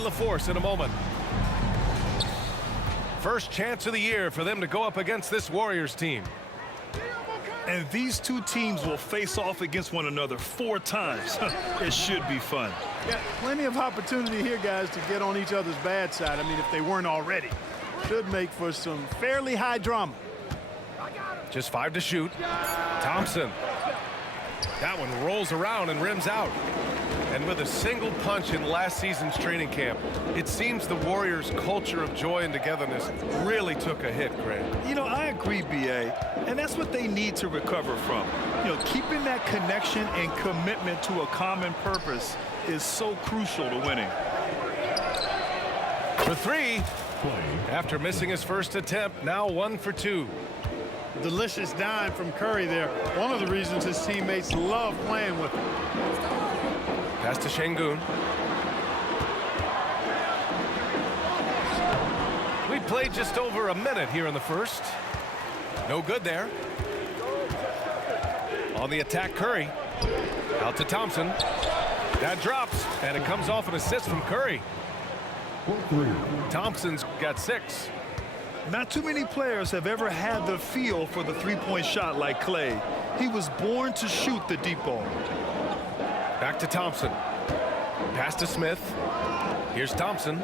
Charlie LaForce in a moment. First chance of the year for them to go up against this Warriors team. And these two teams will face off against one another 4 times. It should be fun. Yeah, plenty of opportunity here, guys, to get on each other's bad side. I mean, if they weren't already. Should make for some fairly high drama. Just 5 to shoot. Thompson. That one rolls around and rims out. And with a single punch in last season's training camp, it seems the Warriors' culture of joy and togetherness really took a hit, Grant. You know, I agree, B.A., and that's what they need to recover from. You know, keeping that connection and commitment to a common purpose is so crucial to winning. For 3, after missing his first attempt, now 1 for 2. Delicious dime from Curry there. One of the reasons his teammates love playing with him. Pass to Şengün. We played just over a minute here in the first. No good there. On the attack, Curry. Out to Thompson. That drops, and it comes off an assist from Curry. Thompson's got 6. Not too many players have ever had the feel for the three-point shot like Klay. He was born to shoot the deep ball. Back to Thompson. Pass to Smith. Here's Thompson.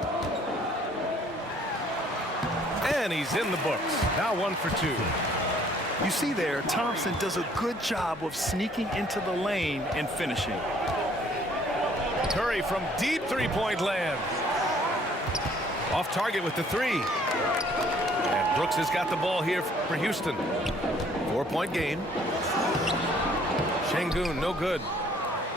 And he's in the books. Now 1 for 2. You see there, Thompson does a good job of sneaking into the lane and finishing. Curry from deep three-point land. Off target with the 3. And Brooks has got the ball here for Houston. 4-point game. Şengün, no good.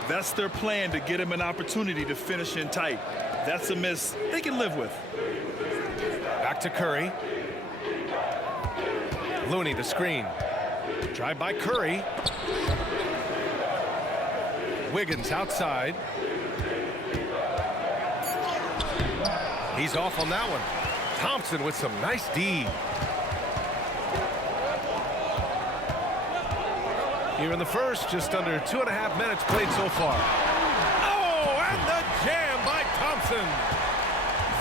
That's their plan, to get him an opportunity to finish in tight. That's a miss they can live with. Back to Curry. Looney the screen. Drive by Curry. Wiggins outside. He's off on that one. Thompson with some nice D. Here in the first, just under 2.5 minutes played so far. Oh, and the jam by Thompson.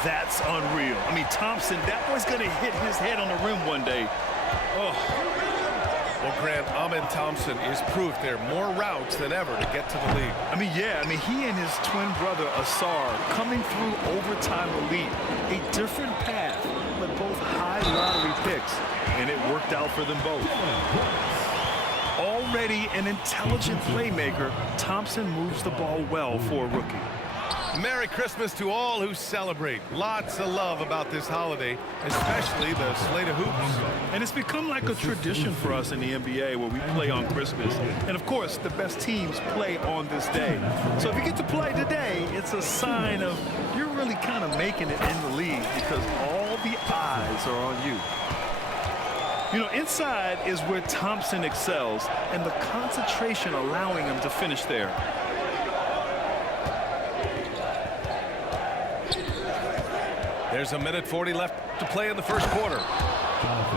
That's unreal. I mean, Thompson, that boy's going to hit his head on the rim one day. Oh. Well, Grant, Amen Thompson is proof there are more routes than ever to get to the league. I mean, yeah, he and his twin brother, Asar, coming through overtime elite. A different path, but both high lottery picks, and it worked out for them both. Already an intelligent playmaker, Thompson moves the ball well for a rookie. Merry Christmas to all who celebrate. Lots of love about this holiday, especially the slate of hoops. And it's become like a tradition for us in the NBA where we play on Christmas. And of course, the best teams play on this day. So if you get to play today, it's a sign of you're really kind of making it in the league because all the eyes are on you. You know, inside is where Thompson excels, and the concentration allowing him to finish there. There's 1:40 left to play in the first quarter.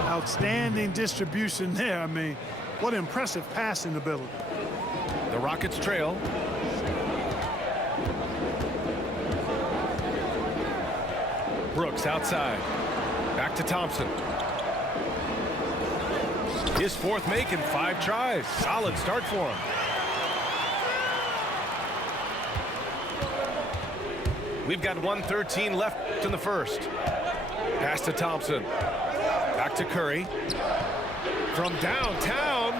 Outstanding distribution there. I mean, what impressive passing ability. The Rockets trail. Brooks outside. Back to Thompson. His 4th make in 5 tries. Solid start for him. We've got 1:13 left in the first. Pass to Thompson. Back to Curry. From downtown.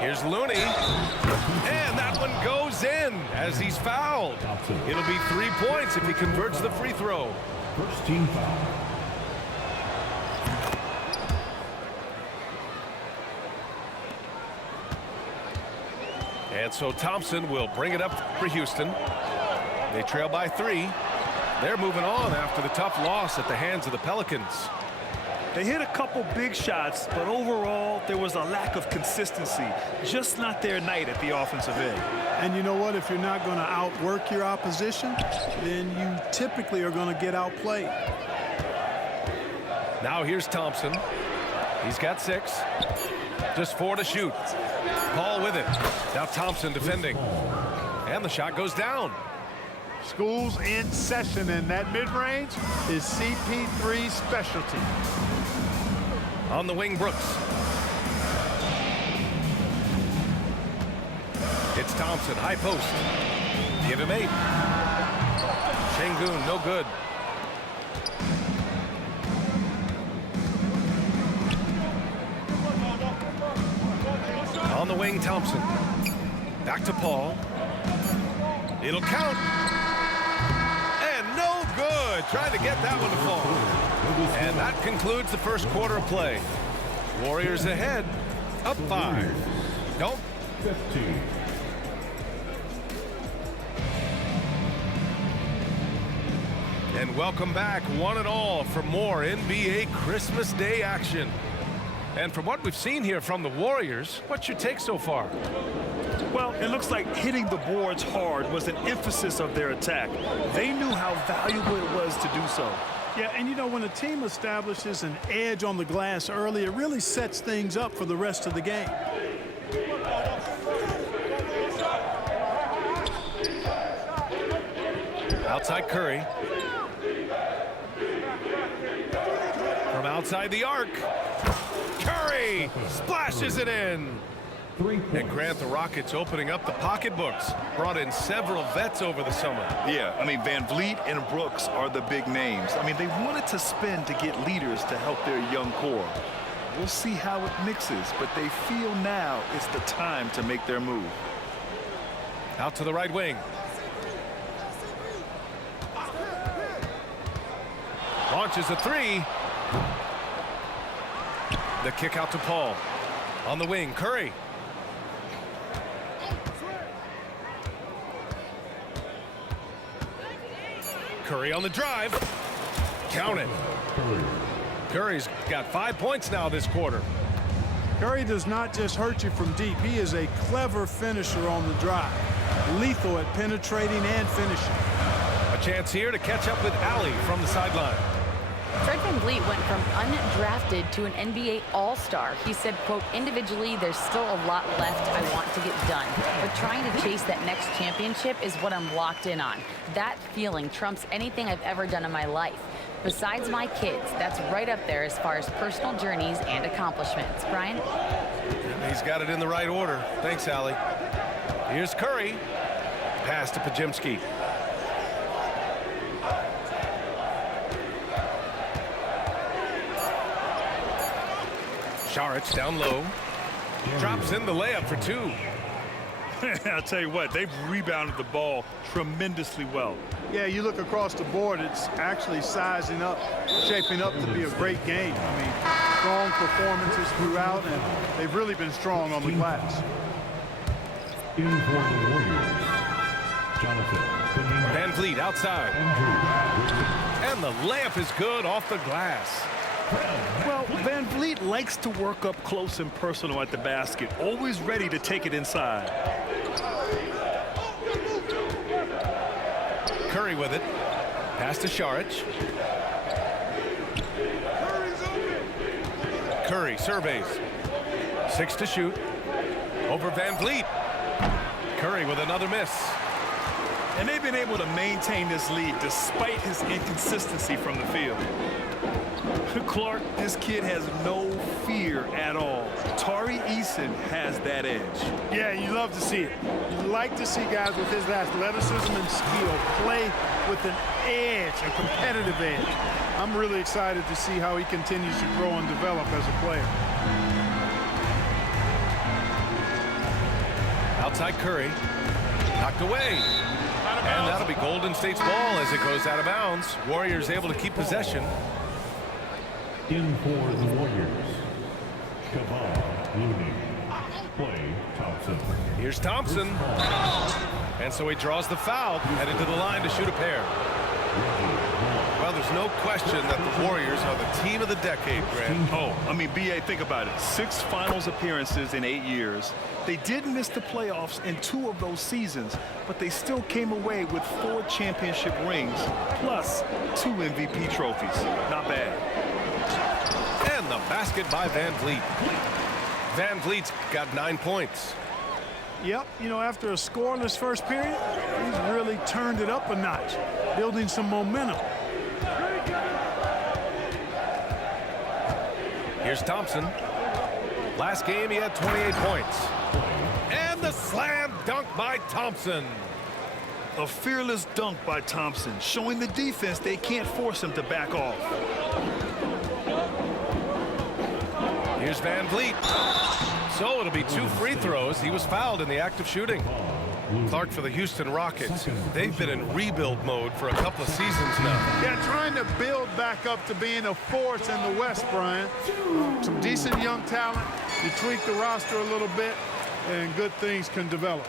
Here's Looney. And that one goes in as he's fouled. It'll be 3 points if he converts the free throw. First team foul. And so Thompson will bring it up for Houston. They trail by 3. They're moving on after the tough loss at the hands of the Pelicans. They hit a couple big shots, but overall, there was a lack of consistency. Just not their night at the offensive end. And you know what? If you're not going to outwork your opposition, then you typically are going to get outplayed. Now here's Thompson. He's got 6. Just 4 to shoot. Paul with it. Now Thompson defending. And the shot goes down. School's in session, and that mid-range is CP3's specialty. On the wing, Brooks. It's Thompson, high post. Give him 8. Şengün, no good. On the wing, Thompson. Back to Paul. It'll count. And no good. Trying to get that one to fall. And that concludes the first quarter of play. Warriors ahead, up 5. Don't. 15. And welcome back, one and all, for more NBA Christmas Day action. And from what we've seen here from the Warriors, what's your take so far? Well, it looks like hitting the boards hard was an emphasis of their attack. They knew how valuable it was to do so. Yeah, and you know, when a team establishes an edge on the glass early, it really sets things up for the rest of the game. Outside Curry. From outside the arc. Curry splashes it in. And Grant, the Rockets opening up the pocketbooks. Brought in several vets over the summer. Yeah, I mean, Van Vliet and Brooks are the big names. I mean, they wanted to spend to get leaders to help their young core. We'll see how it mixes, but they feel now is the time to make their move. Out to the right wing. Launches a 3. The kick out to Paul. On the wing, Curry. Curry on the drive. Count it. Curry's got 5 points now this quarter. Curry does not just hurt you from deep. He is a clever finisher on the drive. Lethal at penetrating and finishing. A chance here to catch up with Allie from the sideline. Fred VanVleet went from undrafted to an NBA All-Star. He said, quote, individually, there's still a lot left I want to get done. But trying to chase that next championship is what I'm locked in on. That feeling trumps anything I've ever done in my life. Besides my kids, that's right up there as far as personal journeys and accomplishments. Brian? He's got it in the right order. Thanks, Allie. Here's Curry. Pass to Podziemski. Šarić down low. Drops in the layup for 2. I'll tell you what, they've rebounded the ball tremendously well. Yeah, you look across the board, it's actually sizing up, shaping up to be a great game. I mean, strong performances throughout, and they've really been strong on the glass. In for the Warriors, Jonathan Van Vliet outside. And the layup is good off the glass. Well, Van Vliet likes to work up close and personal at the basket, always ready to take it inside. Curry with it. Pass to Šarić. Curry surveys. 6 to shoot. Over Van Vliet. Curry with another miss. And they've been able to maintain this lead despite his inconsistency from the field. Clark, this kid has no fear at all. Tari Eason has that edge. Yeah, you love to see it. You like to see guys with his athleticism and skill play with an edge, a competitive edge. I'm really excited to see how he continues to grow and develop as a player. Outside Curry. Knocked away. And that'll be Golden State's ball as it goes out of bounds. Warriors able to keep possession. In for the Warriors, Kevon Looney, Klay Thompson. Here's Thompson. And so he draws the foul, headed to the line to shoot a pair. Well, there's no question that the Warriors are the team of the decade, Grant. Oh, I mean, B.A., think about it. 6 finals appearances in 8 years. They did miss the playoffs in 2 of those seasons, but they still came away with 4 championship rings, plus 2 MVP trophies. Not bad. And the basket by Van Vliet. Van Vliet's got 9 points. Yep, you know, after a scoreless first period, he's really turned it up a notch, building some momentum. Here's Thompson. Last game, he had 28 points. And the slam dunk by Thompson. A fearless dunk by Thompson, showing the defense they can't force him to back off. Here's Van Vliet. So it'll be 2 free throws. He was fouled in the act of shooting. Clark for the Houston Rockets. They've been in rebuild mode for a couple of seasons now. Yeah, trying to build back up to being a force in the West, Brian. Some decent young talent. You tweak the roster a little bit, and good things can develop.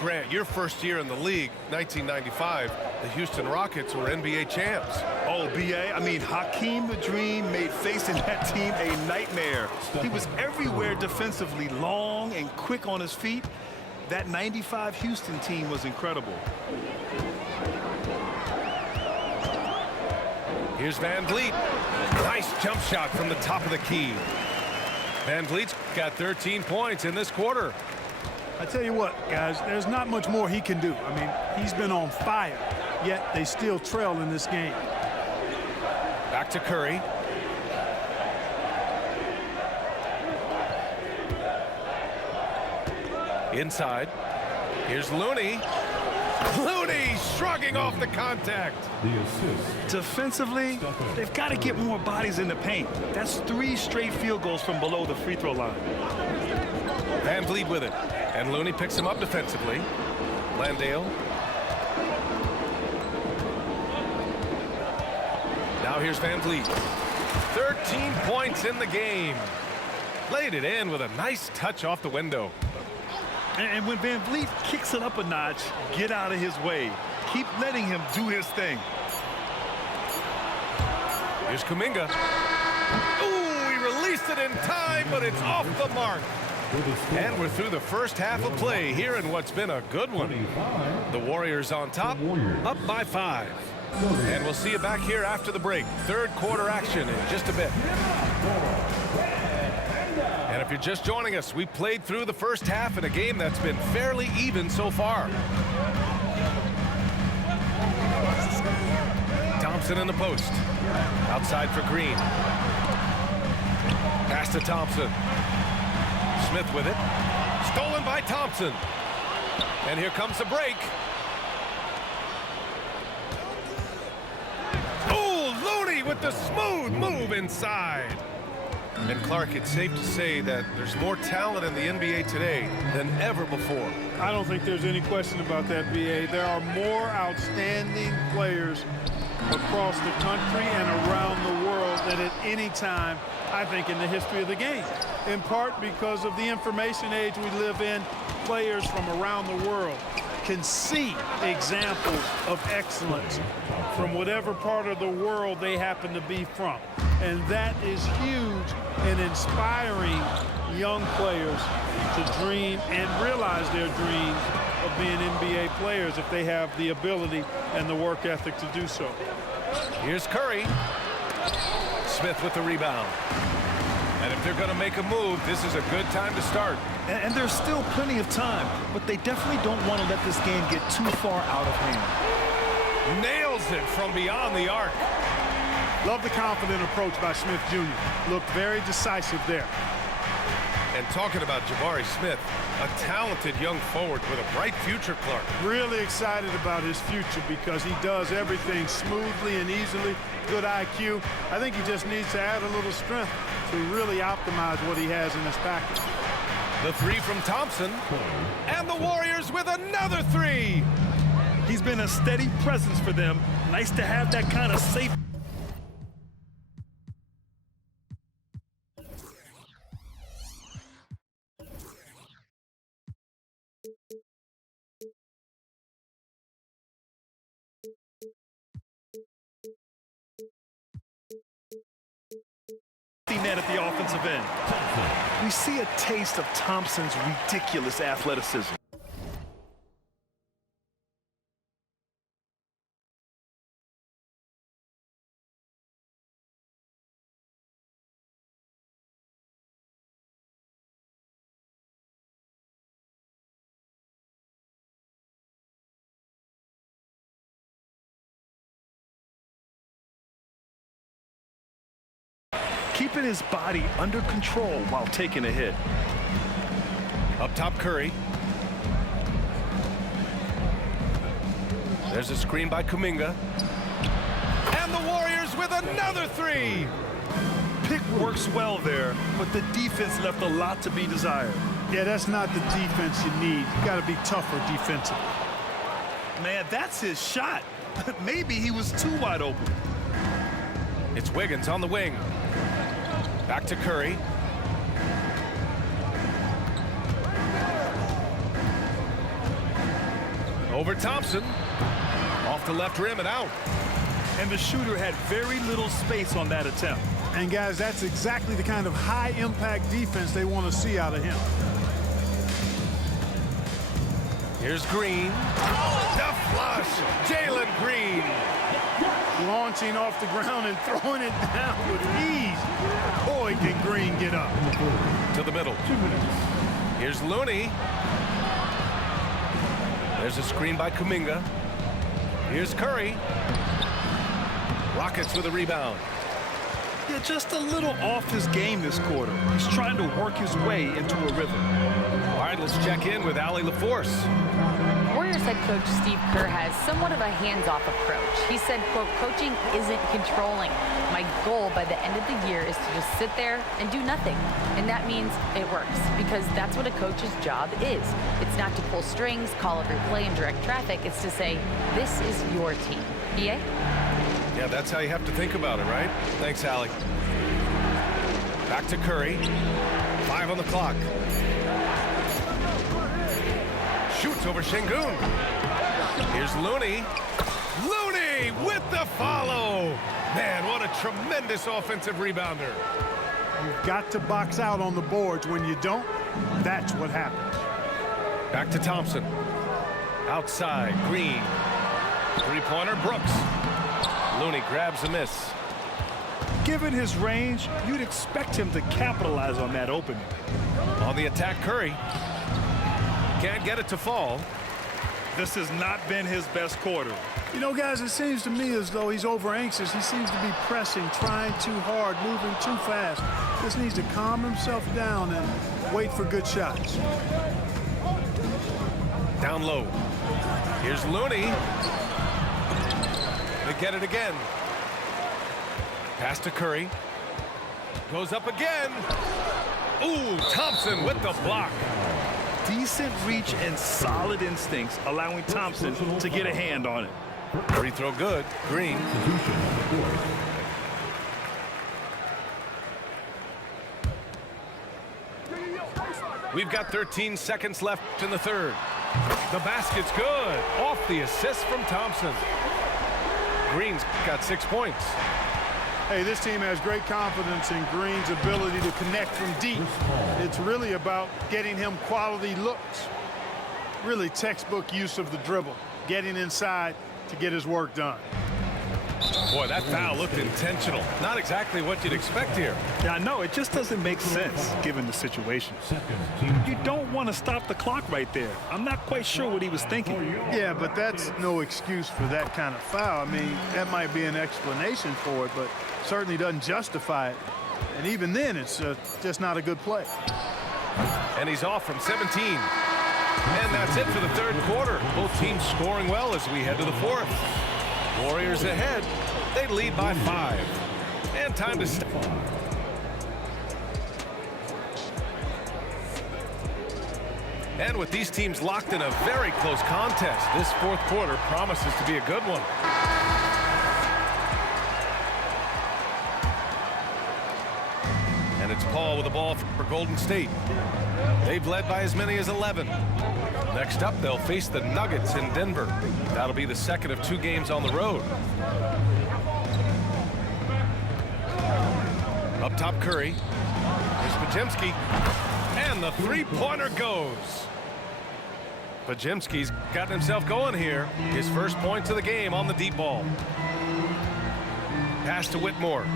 Grant, your first year in the league, 1995, the Houston Rockets were NBA champs. Oh, B.A., I mean, Hakeem the Dream made facing that team a nightmare. He was everywhere defensively, long and quick on his feet. That 95 Houston team was incredible. Here's Van Vliet. Nice jump shot from the top of the key. Van Vliet's got 13 points in this quarter. I tell you what, guys, there's not much more he can do. I mean, he's been on fire, yet they still trail in this game. Back to Curry. Inside. Here's Looney. Looney shrugging off the contact. The assist. Defensively, they've got to get more bodies in the paint. That's 3 straight field goals from below the free throw line. Van Vliet with it. And Looney picks him up defensively. Landale. Now here's Van Vliet. 13 points in the game. Laid it in with a nice touch off the window. And when Van Vliet kicks it up a notch, get out of his way. Keep letting him do his thing. Here's Kuminga. Ooh, he released it in time, but it's off the mark. And we're through the first half of play here in what's been a good one. The Warriors on top, up by 5. And we'll see you back here after the break. Third quarter action in just a bit. And if you're just joining us, we played through the first half in a game that's been fairly even so far. Thompson in the post. Outside for Green. Pass to Thompson. Smith with it. Stolen by Thompson. And here comes the break. Oh, Looney with the smooth move inside. And Clark, it's safe to say that there's more talent in the NBA today than ever before. I don't think there's any question about that, B.A. There are more outstanding players across the country and around the world than at any time, I think, in the history of the game. In part because of the information age we live in, players from around the world can see examples of excellence from whatever part of the world they happen to be from. And that is huge in inspiring young players to dream and realize their dreams of being NBA players if they have the ability and the work ethic to do so. Here's Curry. Smith with the rebound. And if they're going to make a move, this is a good time to start. And there's still plenty of time, but they definitely don't want to let this game get too far out of hand. Nails it from beyond the arc. Love the confident approach by Smith Jr. Looked very decisive there. And talking about Jabari Smith, a talented young forward with a bright future, Clark. Really excited about his future because he does everything smoothly and easily. Good IQ. I think he just needs to add a little strength to really optimize what he has in his package. The 3 from Thompson. And the Warriors with another 3. He's been a steady presence for them. Nice to have that kind of safe. Net at the offensive end. We see a taste of Thompson's ridiculous athleticism. keeping his body under control while taking a hit. Up top, Curry. There's a screen by Kuminga. And the Warriors with another three. Pick works well there, but the defense left a lot to be desired. Yeah, that's not the defense you need. You got to be tougher defensively. Man, that's his shot. Maybe he was too wide open. It's Wiggins on the wing. Back to Curry. Over Thompson. Off the left rim and out. And the shooter had very little space on that attempt. And guys, that's exactly the kind of high-impact defense they want to see out of him. Here's Green. The flush. Jalen Green. Launching off the ground and throwing it down with ease. Boy, can Green get up. To the middle. Here's Looney. There's a screen by Kuminga. Here's Curry. Rockets with a rebound. Yeah, just a little off his game this quarter. He's trying to work his way into a rhythm. All right, let's check in with Allie LaForce. Warriors head coach Steve Kerr has somewhat of a hands-off approach. He said, quote, coaching isn't controlling. My goal by the end of the year is to just sit there and do nothing. And that means it works, because that's what a coach's job is. It's not to pull strings, call every play, and direct traffic. It's to say, this is your team. EA? Yeah, that's how you have to think about it, right? Thanks, Allie. Back to Curry. 5 on the clock. Shoots over Şengün. Here's Looney. Looney with the follow. Man, what a tremendous offensive rebounder. You've got to box out on the boards. When you don't, that's what happens. Back to Thompson. Outside, Green. Three-pointer, Brooks. Looney grabs a miss. Given his range, you'd expect him to capitalize on that opening. On the attack, Curry. Can't get it to fall. This has not been his best quarter. You know, guys, it seems to me as though he's over anxious. He seems to be pressing, trying too hard, moving too fast. Just needs to calm himself down and wait for good shots. Down low. Here's Looney. They get it again. Pass to Curry. Goes up again. Ooh, Thompson with the block. Decent reach and solid instincts, allowing Thompson to get a hand on it. Free throw good. Green. We've got 13 seconds left in the third. The basket's good. Off the assist from Thompson. Green's got 6 points. Hey, this team has great confidence in Green's ability to connect from deep. It's really about getting him quality looks. Really textbook use of the dribble. Getting inside to get his work done. Boy, that foul looked intentional. Not exactly what you'd expect here. Yeah, I know. It just doesn't make sense given the situation. You don't want to stop the clock right there. I'm not quite sure what he was thinking. Yeah, but that's no excuse for that kind of foul. I mean, that might be an explanation for it, but certainly doesn't justify it. And even then, it's just not a good play. And he's off from 17. And that's it for the third quarter. Both teams scoring well as we head to the fourth. Warriors ahead. They lead by 5. And time to stop. And with these teams locked in a very close contest, this fourth quarter promises to be a good one. And it's Paul with the ball for Golden State. They've led by as many as 11. Next up, they'll face the Nuggets in Denver. That'll be the second of 2 games on the road. Up top, Curry. Here's Podziemski. And the three-pointer goes. Podziemski's gotten himself going here. His first points of the game on the deep ball. Pass to Whitmore.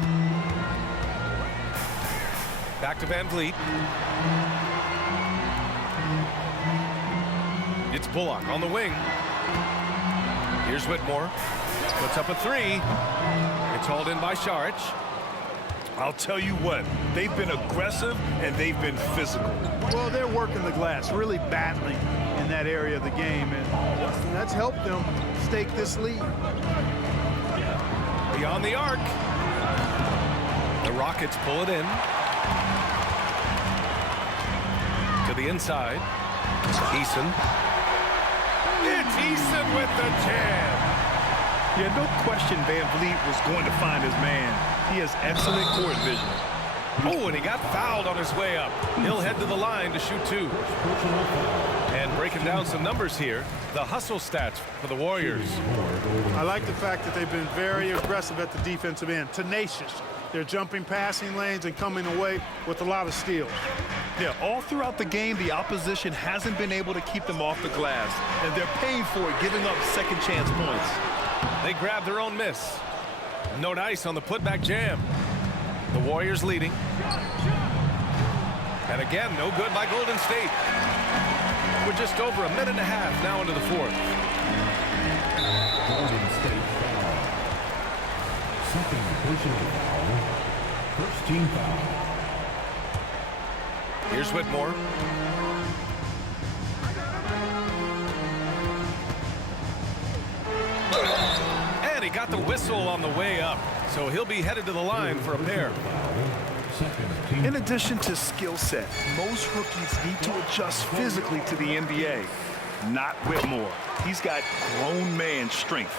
Back to Van Vliet. It's Bullock on the wing. Here's Whitmore. Puts up a 3. It's hauled in by Šarić. I'll tell you what, they've been aggressive and they've been physical. Well, they're working the glass, really battling in that area of the game, and that's helped them stake this lead. Beyond the arc. The Rockets pull it in. To the inside. Eason. It's Eason with the jam. Yeah, no question Van Vliet was going to find his man. He has excellent court vision. Oh, and he got fouled on his way up. He'll head to the line to shoot 2. And breaking down some numbers here, the hustle stats for the Warriors. I like the fact that they've been very aggressive at the defensive end, tenacious. They're jumping passing lanes and coming away with a lot of steals. Yeah, all throughout the game, the opposition hasn't been able to keep them off the glass, and they're paying for it, giving up second chance points. They grab their own miss. No dice on the putback jam. The Warriors leading. And again, no good by Golden State. We're just over a minute and a half now into the 4th. Golden State foul. Second personal foul. First team foul. Here's Whitmore. And he got the whistle on the way up. So he'll be headed to the line for a pair. In addition to skill set, most rookies need to adjust physically to the NBA. Not Whitmore. He's got grown man strength.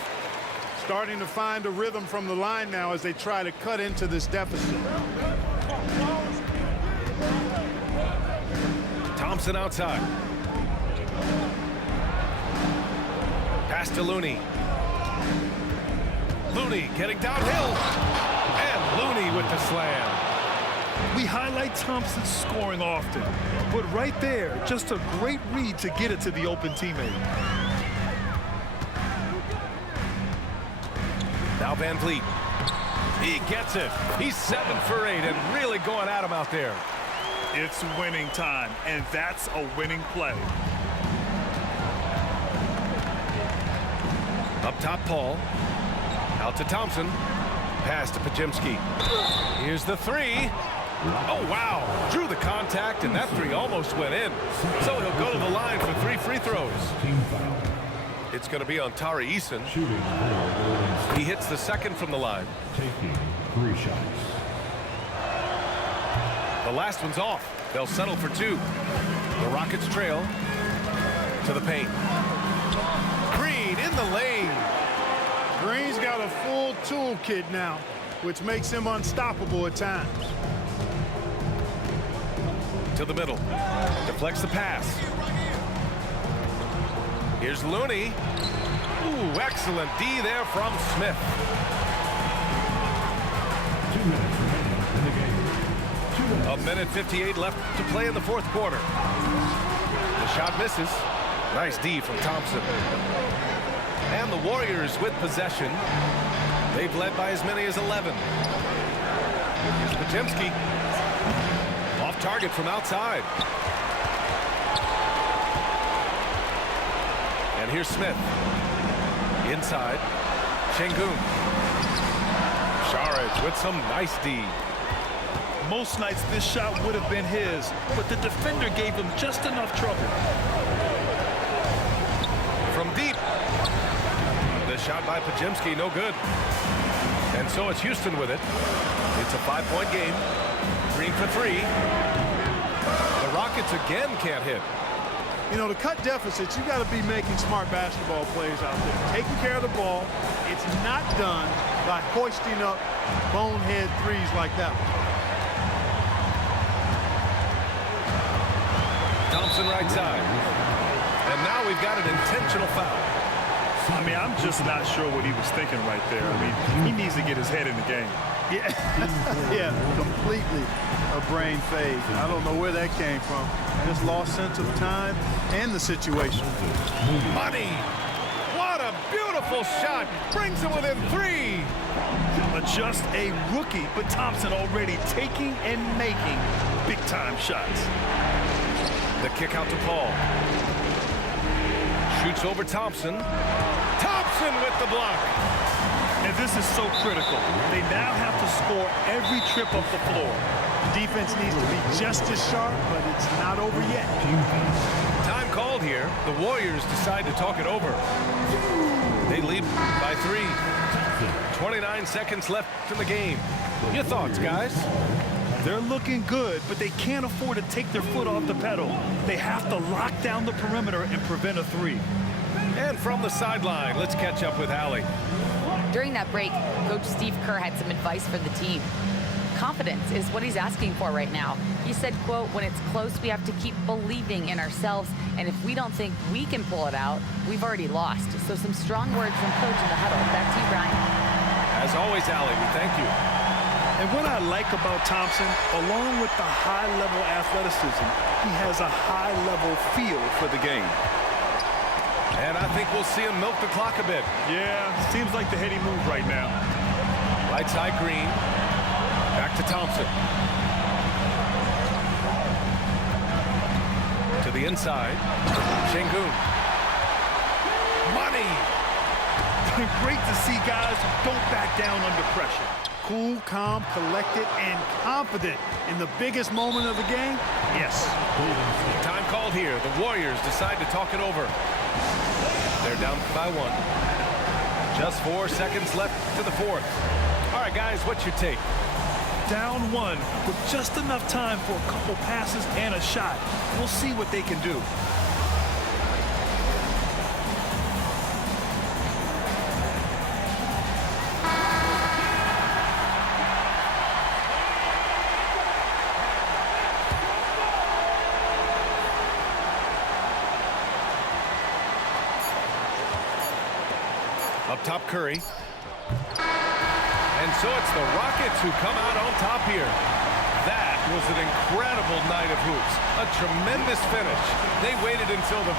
Starting to find a rhythm from the line now as they try to cut into this deficit. Thompson outside. Pass to Looney. Looney getting downhill. And Looney with the slam. We highlight Thompson's scoring often, but right there, just a great read to get it to the open teammate. Now Van Vliet. He gets it. He's 7 for 8 and really going at him out there. It's winning time, and that's a winning play. Up top, Paul. Out to Thompson. Pass to Podziemski. Here's the 3. Oh, wow. Drew the contact, and that 3 almost went in. So he'll go to the line for 3 free throws. Team foul. It's going to be on Tari Eason. Shooting for Golden State. He hits the second from the line. Taking 3 shots. The last one's off. They'll settle for 2. The Rockets trail to the paint. Green in the lane. Green's got a full toolkit now, which makes him unstoppable at times. To the middle. Deflects the pass. Here's Looney. Ooh, excellent D there from Smith. 2 minutes remaining in the game. 2 minutes. A minute 58 left to play in the 4th quarter. The shot misses. Nice D from Thompson. And the Warriors with possession. They've led by as many as 11. Here's Podziemski. Off target from outside. And here's Smith. Inside. Şengün. Šarić with some nice D. Most nights this shot would have been his, but the defender gave him just enough trouble. From deep. The shot by Podziemski, no good. And so it's Houston with it. It's a 5-point game. Green for 3. The Rockets again can't hit. You know, to cut deficits, you got to be making smart basketball plays out there. Taking care of the ball. It's not done by hoisting up bonehead threes like that one. Thompson right side. And now we've got an intentional foul. I mean, I'm just not sure what he was thinking right there. I mean, he needs to get his head in the game. Yeah, yeah, completely a brain fade. I don't know where that came from. Just lost sense of time and the situation. Money! What a beautiful shot! Brings him within 3. Just a rookie, but Thompson already taking and making big-time shots. The kick out to Paul. Shoots over Thompson. Thompson with the block. And This is so critical. They now have to score every trip up the floor. Defense needs to be just as sharp, but it's not over yet. Time called here. The Warriors decide to talk it over. They lead by 3. 29 seconds left in the game. Your thoughts, guys? They're looking good, but they can't afford to take their foot off the pedal. They have to lock down the perimeter and prevent a 3. And from the sideline, let's catch up with Allie. During that break, Coach Steve Kerr had some advice for the team. Confidence is what he's asking for right now. He said, quote, when it's close, we have to keep believing in ourselves, and if we don't think we can pull it out, we've already lost. So some strong words from Coach in the huddle. Back to you, Brian. As always, Allie, we thank you. And what I like about Thompson, along with the high-level athleticism, he has a high-level feel for the game. And I think we'll see him milk the clock a bit. Yeah, seems like the heady move right now. Right side Green. Back to Thompson. To the inside. Şengün. Money! Great to see guys who don't back down under pressure. Cool, calm, collected, and confident in the biggest moment of the game? Yes. Time called here. The Warriors decide to talk it over. They're down by 1. Just 4 seconds left to the 4th. All right, guys, what's your take? Down 1 with just enough time for a couple passes and a shot. We'll see what they can do. Up top, Curry. And so it's the Rockets who come out on top here. That was an incredible night of hoops. A tremendous finish. They waited until the